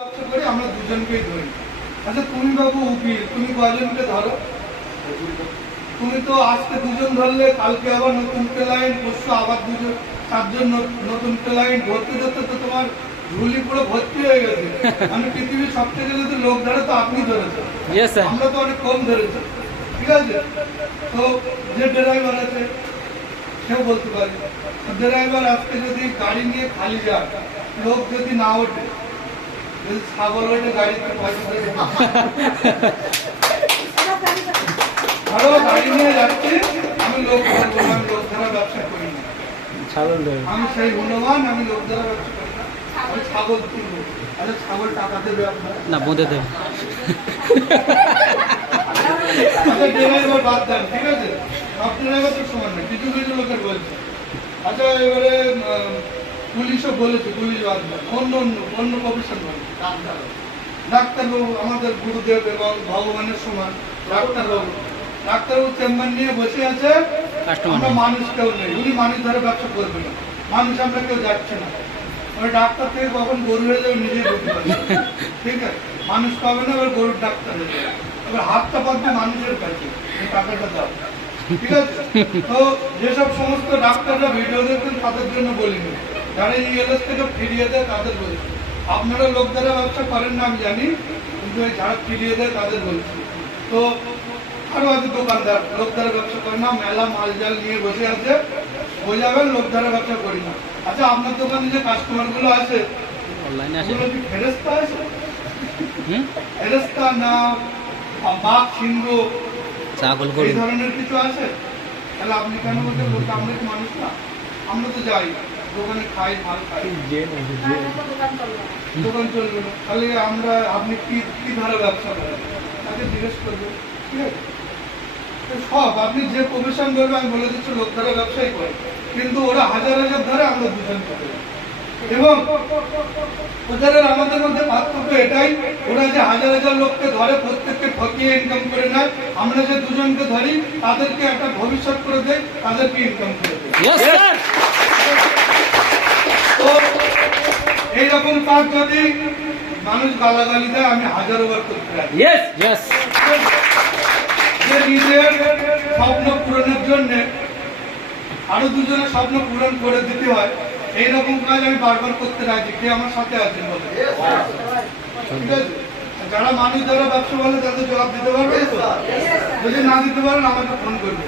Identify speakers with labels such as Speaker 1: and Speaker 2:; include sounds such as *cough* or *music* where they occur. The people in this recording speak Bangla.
Speaker 1: ব্যবসা করি আমরা দুজনকেই ধরি। আচ্ছা তুমি বাবু উকিল তুমি কয়জনকে ধরো? তুমি তো আজকে দুজন ধরলে কালকে আবার নতুন ক্লায়েন্ট পরশু আবার দুজন চারজন নতুন ক্লায়েন্ট ধরতে ধরতে তো তোমার ঝুলি পুরো ভর্তি হয়ে গেছে। পৃথিবীর সব থেকে যদি লোক ধরে তো আপনি ধরেছেন। আমরা তো অনেক কম ধরেছি। ঠিক আছে? তো যে ড্রাইভার আছে সেও বলতে পারে। ড্রাইভার আজকে যদি গাড়ি নিয়ে খালি যায় লোক যদি না ওঠে না। গাড়ি নিয়ে আমি লোক আমি লোক ব্যবসা করি না
Speaker 2: ছাগল ধরে
Speaker 1: আমি সেই গুণবান আমি লোক ছাগল কিনবো ছাগল টাকা দেবে
Speaker 2: না বোঁদে দেবে
Speaker 1: বাদ দেন ঠিক আছে ড্রাইভার তো না কিছু কিছু লোকের বলছে আচ্ছা এবারে পুলিশও বলেছে পুলিশ বাদ অন্য অন্য অন্য প্রফেশন ডাক্তারবাবু আমাদের গুরুদেব এবং ভগবানের সমান ডাক্তারবাবু। ডাক্তারবাবু চেম্বার নিয়ে বসে আছে আমরা মানুষ কেউ নেই উনি মানুষ ধরে ব্যবসা করবে না। মানুষ আমরা কেউ যাচ্ছে না। ওই ডাক্তার থেকে কখন গরু হয়ে যাবে নিজেই বুঝতে পারবে *laughs* ঠিক আছে? মানুষ পাবে না এবার গরুর ডাক্তার হয়ে যাবে। এবার হাতটা পাচ্ছে মানুষের কাছে টাকাটা দাও। ঠিক আছে? তো যেসব সমস্ত ডাক্তাররা ভিডিও দেখছেন তাদের জন্য বলিনি যারা ইএলএস থেকে ফিরিয়ে দেয় তাদের বলছি। আপনারা লোক যারা ব্যবসা করেন না আমি জানি কিন্তু যারা ফিরিয়ে দেয় তাদের বলছি। তো আরও আছে দোকানদার লোক দ্বারা ব্যবসা করে না মেলা মাল জাল নিয়ে বসে আছে। বোঝাবেন লোক দ্বারা ব্যবসা করি না। আচ্ছা আপনার দোকানে যে কাস্টমারগুলো আছে ওগুলো কি ফেরেস্তা আছে?
Speaker 2: হুম?
Speaker 1: না বাঘ সিংহ
Speaker 2: ছাগল
Speaker 1: এই ধরনের কিছু আছে? তাহলে আপনি কেন বলতে বলতে আমরা কি মানুষ না? আমরা তো যাই দোকানে খাই মাল খাই। দোকান চলবে না তাহলে আমরা আপনি কি কি ধরে ব্যবসা করেন? তাকে জিজ্ঞেস করব। ঠিক আছে? সব আপনি যে প্রফেশন ধরবে আমি বলে দিচ্ছি লোক ধরে ব্যবসাই করে। কিন্তু ওরা হাজার হাজার ধরে আমরা দুজন করে। এবং ওদের আমাদের মধ্যে পার্থক্য এটাই ওরা যে হাজার হাজার লোককে ধরে প্রত্যেককে ঠকিয়ে ইনকাম করে নেয় আমরা যে দুজনকে ধরি তাদেরকে একটা ভবিষ্যৎ করে দেয় তাদেরকে ইনকাম করে দেয় এইরকম কাজ যদি মানুষ গালাগালি দেয় আমি হাজারো বার করতে পারি যে নিজের স্বপ্ন পূরণের জন্য আরও দুজনের স্বপ্ন পূরণ করে দিতে হয় এইরকম কাজ আমি বারবার করতে রাজি। কে আমার সাথে আছেন বলে ঠিক আছে? যারা মানুষ যারা ব্যবসা বলে তাদের জবাব দিতে পারবে যদি না দিতে পারেন আমাকে ফোন করবে